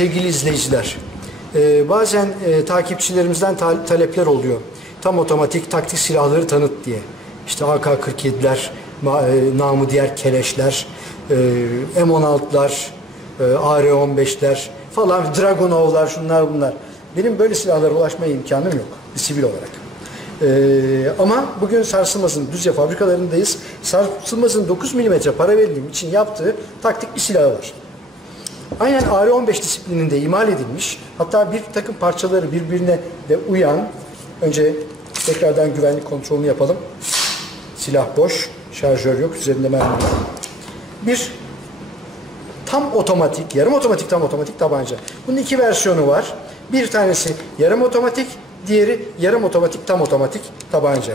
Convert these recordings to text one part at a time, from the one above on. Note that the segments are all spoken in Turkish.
sevgili izleyiciler, e, bazen e, takipçilerimizden ta- talepler oluyor. Tam otomatik taktik silahları tanıt diye. İşte AK-47'ler, ma- e, namı diğer keleşler, e, M16'lar, e, AR-15'ler falan, Dragunov'lar, şunlar bunlar. Benim böyle silahlara ulaşmaya imkanım yok, sivil olarak. Ee, ama bugün Sarsılmaz'ın Düzce fabrikalarındayız. Sarsılmaz'ın 9 mm para verdiğim için yaptığı taktik bir silahı var. Aynen AR-15 disiplininde imal edilmiş. Hatta bir takım parçaları birbirine de uyan. Önce tekrardan güvenlik kontrolünü yapalım. Silah boş, şarjör yok, üzerinde mermi yok. Bir tam otomatik, yarım otomatik, tam otomatik tabanca. Bunun iki versiyonu var. Bir tanesi yarım otomatik, diğeri yarım otomatik, tam otomatik tabanca.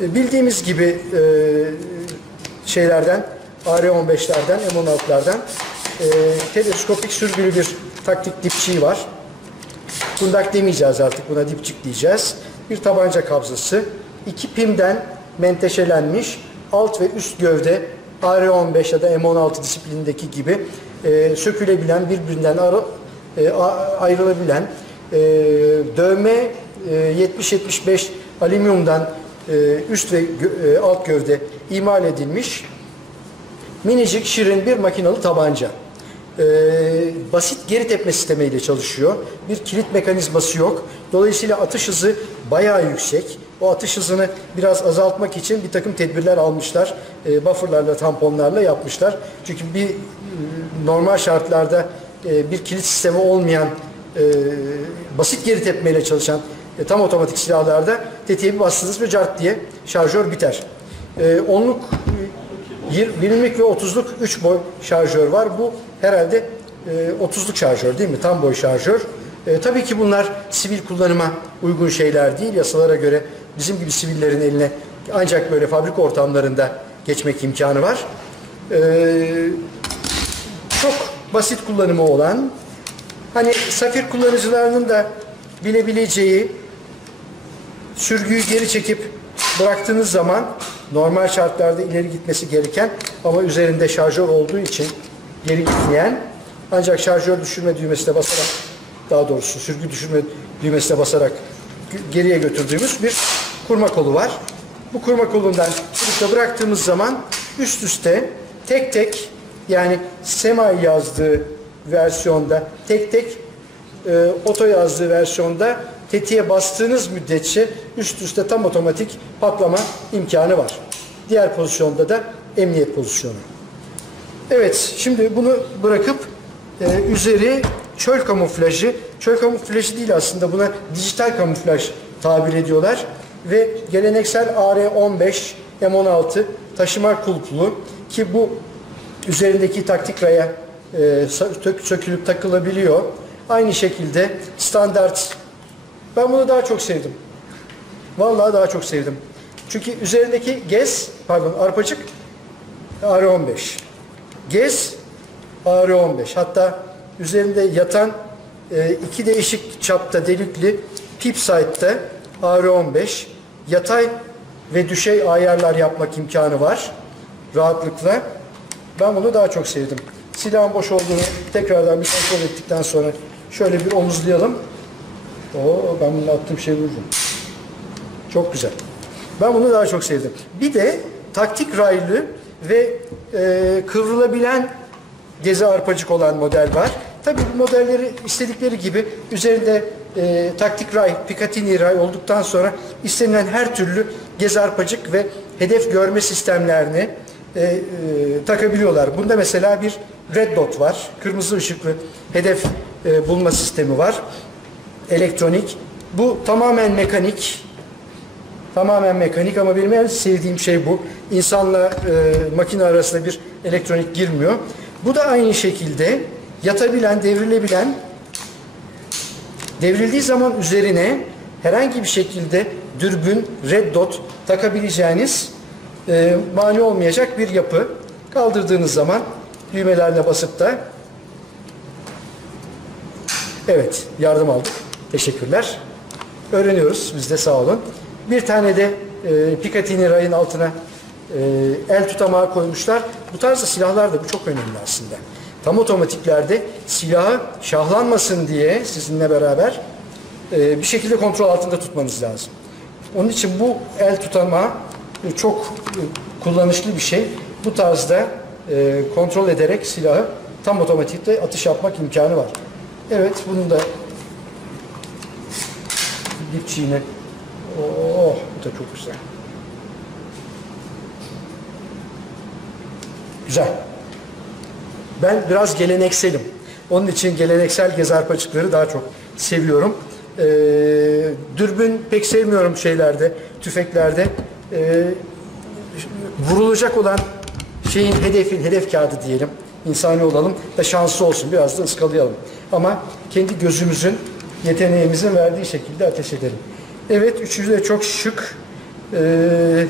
E, Bildiğimiz gibi e, şeylerden, AR-15'lerden, M16'lardan e, teleskopik sürgülü bir taktik dipçiği var. Kundak demeyeceğiz artık buna dipçik diyeceğiz. Bir tabanca kabzası. iki pimden menteşelenmiş alt ve üst gövde AR-15 ya da M16 disiplinindeki gibi e, sökülebilen birbirinden ara- e, ayrılabilen e, dövme e, 70-75 alüminyumdan e, üst ve gö- e, alt gövde imal edilmiş minicik şirin bir makinalı tabanca. Ee, basit geri tepme sistemiyle çalışıyor. Bir kilit mekanizması yok. Dolayısıyla atış hızı bayağı yüksek. O atış hızını biraz azaltmak için bir takım tedbirler almışlar. Ee, bufferlarla, tamponlarla yapmışlar. Çünkü bir e, normal şartlarda e, bir kilit sistemi olmayan e, basit geri tepmeyle çalışan e, tam otomatik silahlarda tetiğe bir bastınız ve cart diye şarjör biter. E, onluk e, 20'lik ve 30'luk 3 boy şarjör var. Bu herhalde e, 30'luk şarjör değil mi? Tam boy şarjör. E, tabii ki bunlar sivil kullanıma uygun şeyler değil. Yasalara göre bizim gibi sivillerin eline ancak böyle fabrika ortamlarında geçmek imkanı var. E, çok basit kullanımı olan, hani safir kullanıcılarının da bilebileceği sürgüyü geri çekip bıraktığınız zaman normal şartlarda ileri gitmesi gereken ama üzerinde şarjör olduğu için geri gitmeyen ancak şarjör düşürme düğmesine basarak daha doğrusu sürgü düşürme düğmesine basarak geriye götürdüğümüz bir kurma kolu var. Bu kurma kolundan da bıraktığımız zaman üst üste tek tek yani sema yazdığı versiyonda tek tek e, oto yazdığı versiyonda tetiğe bastığınız müddetçe üst üste tam otomatik patlama imkanı var. Diğer pozisyonda da emniyet pozisyonu. Evet, şimdi bunu bırakıp e, üzeri çöl kamuflajı, çöl kamuflajı değil aslında buna dijital kamuflaj tabir ediyorlar ve geleneksel AR-15, M16 taşıma kulplu ki bu üzerindeki taktik raya e, sö- sökülüp takılabiliyor. Aynı şekilde standart ben bunu daha çok sevdim. Vallahi daha çok sevdim. Çünkü üzerindeki gez, pardon arpacık AR-15. Gez AR-15. Hatta üzerinde yatan e, iki değişik çapta delikli pip sight'te AR-15 yatay ve düşey ayarlar yapmak imkanı var rahatlıkla. Ben bunu daha çok sevdim. Silahın boş olduğunu tekrardan bir kontrol ettikten sonra şöyle bir omuzlayalım. Oo, ben bunu attığım şey vurdum. Çok güzel. Ben bunu daha çok sevdim. Bir de taktik raylı ve e, kıvrılabilen gezi arpacık olan model var. Tabii bu modelleri istedikleri gibi üzerinde e, taktik ray, Picatinny ray olduktan sonra istenilen her türlü gezi arpacık ve hedef görme sistemlerini e, e, takabiliyorlar. Bunda mesela bir red dot var. Kırmızı ışıklı hedef e, bulma sistemi var. Elektronik. Bu tamamen mekanik. Tamamen mekanik ama benim en sevdiğim şey bu. İnsanla e, makine arasında bir elektronik girmiyor. Bu da aynı şekilde yatabilen, devrilebilen devrildiği zaman üzerine herhangi bir şekilde dürbün, red dot takabileceğiniz e, mani olmayacak bir yapı. Kaldırdığınız zaman düğmelerine basıp da evet yardım aldık. Teşekkürler. Öğreniyoruz biz de sağ olun. Bir tane de e, Picatinny rayın altına e, el tutamağı koymuşlar. Bu tarzda silahlar da bu çok önemli aslında. tam otomatiklerde silahı şahlanmasın diye sizinle beraber e, bir şekilde kontrol altında tutmanız lazım. Onun için bu el tutama e, çok e, kullanışlı bir şey. Bu tarzda e, kontrol ederek silahı tam otomatikte atış yapmak imkanı var. Evet bunun da dipçiğine bu da çok güzel. Güzel. Ben biraz gelenekselim. Onun için geleneksel gezi arpacıkları daha çok seviyorum. Ee, dürbün pek sevmiyorum şeylerde, tüfeklerde. Ee, vurulacak olan şeyin hedefin, hedef kağıdı diyelim. İnsani olalım da şanslı olsun. Biraz da ıskalayalım. Ama kendi gözümüzün, yeteneğimizin verdiği şekilde ateş edelim. Evet, üçüncü de çok şık. Ee,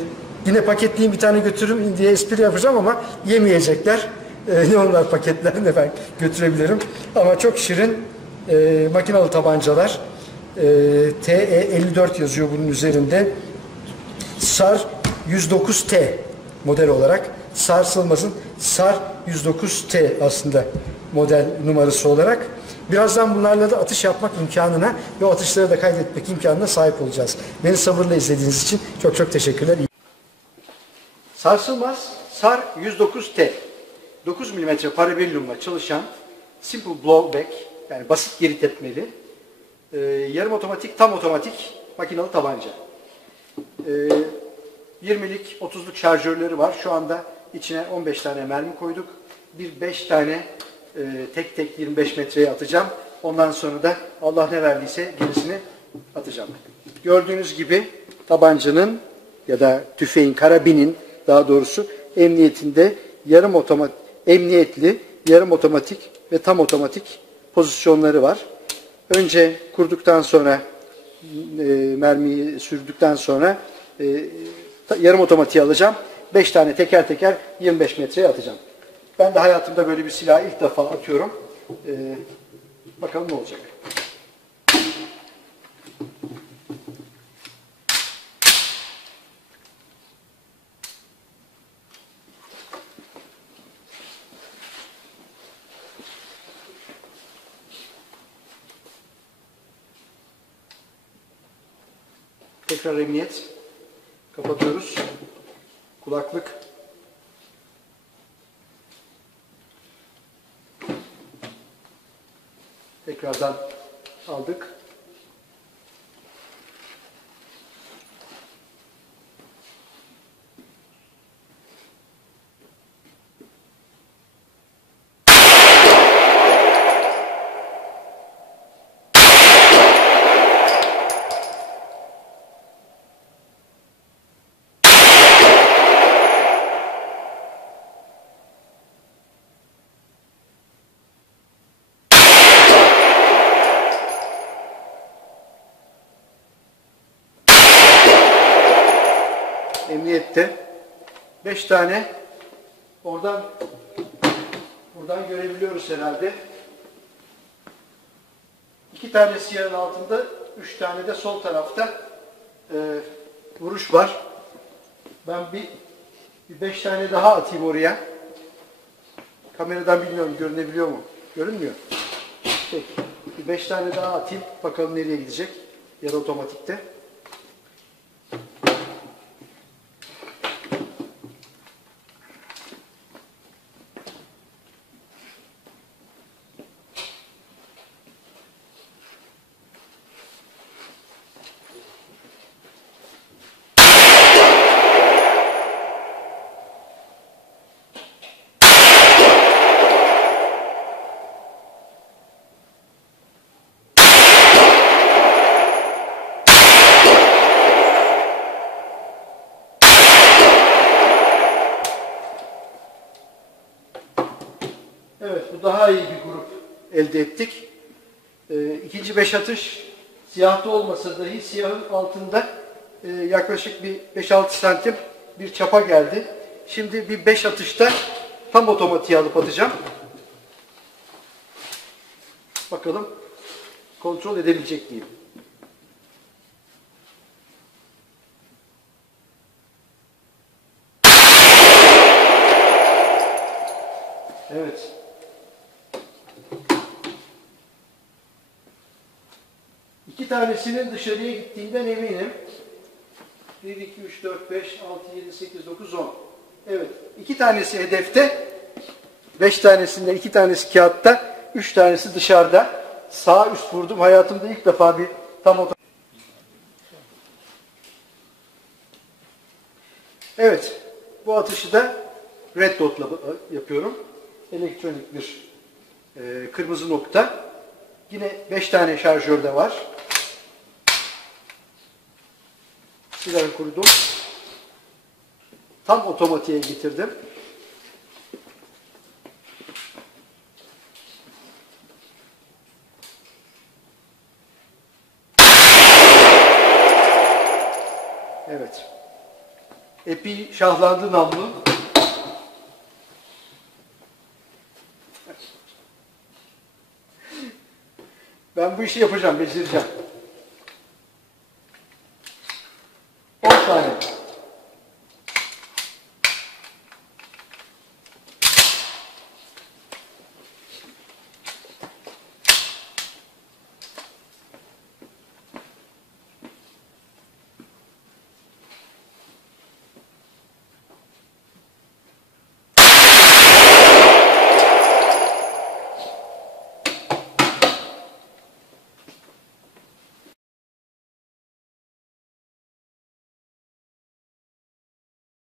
yine paketleyeyim bir tane götürürüm diye espri yapacağım ama yemeyecekler. Ee, ne onlar paketler ne ben götürebilirim. Ama çok şirin e, makinalı tabancalar. E, TE54 yazıyor bunun üzerinde. SAR 109T model olarak sarsılmasın SAR 109T aslında model numarası olarak. Birazdan bunlarla da atış yapmak imkanına ve o atışları da kaydetmek imkanına sahip olacağız. Beni sabırla izlediğiniz için çok çok teşekkürler. Sarsılmaz SAR 109T 9 mm parabellumla çalışan simple blowback yani basit geri tepmeli e, yarım otomatik tam otomatik makinalı tabanca. E, 20'lik 30'luk şarjörleri var. Şu anda içine 15 tane mermi koyduk. Bir 5 tane e, tek tek 25 metreye atacağım. Ondan sonra da Allah ne verdiyse gerisini atacağım. Gördüğünüz gibi tabancanın ya da tüfeğin, karabinin daha doğrusu emniyetinde yarım otomatik, emniyetli, yarım otomatik ve tam otomatik pozisyonları var. Önce kurduktan sonra e, mermiyi sürdükten sonra e, yarım otomatiği alacağım. 5 tane teker teker 25 metreye atacağım. Ben de hayatımda böyle bir silahı ilk defa atıyorum. Ee, bakalım ne olacak. Tekrar emniyet. Kapatıyoruz. Kulaklık. Tekrardan aldık. Emniyette. Beş tane oradan buradan görebiliyoruz herhalde. İki tane siyahın altında, üç tane de sol tarafta e, vuruş var. Ben bir, bir beş tane daha atayım oraya. Kameradan bilmiyorum görünebiliyor mu? Görünmüyor. Peki. Bir beş tane daha atayım. Bakalım nereye gidecek. Ya da otomatikte. Evet, bu daha iyi bir grup elde ettik. Ee, ikinci beş atış siyahta olmasa dahi siyahın altında e, yaklaşık bir 5-6 santim bir çapa geldi. Şimdi bir beş atışta tam otomatiğe alıp atacağım. Bakalım kontrol edebilecek miyim? Evet. İki tanesinin dışarıya gittiğinden eminim. 1, 2, 3, 4, 5, 6, 7, 8, 9, 10. Evet. iki tanesi hedefte. Beş tanesinde iki tanesi kağıtta. Üç tanesi dışarıda. Sağ üst vurdum. Hayatımda ilk defa bir tam oto... Evet. Bu atışı da red dot'la yapıyorum. Elektronik bir e, kırmızı nokta. Yine 5 tane şarjör de var. Sigara kurudum. Tam otomatiğe getirdim. Evet. Epi şahlandı namlu. Ben bu işi yapacağım, becereceğim.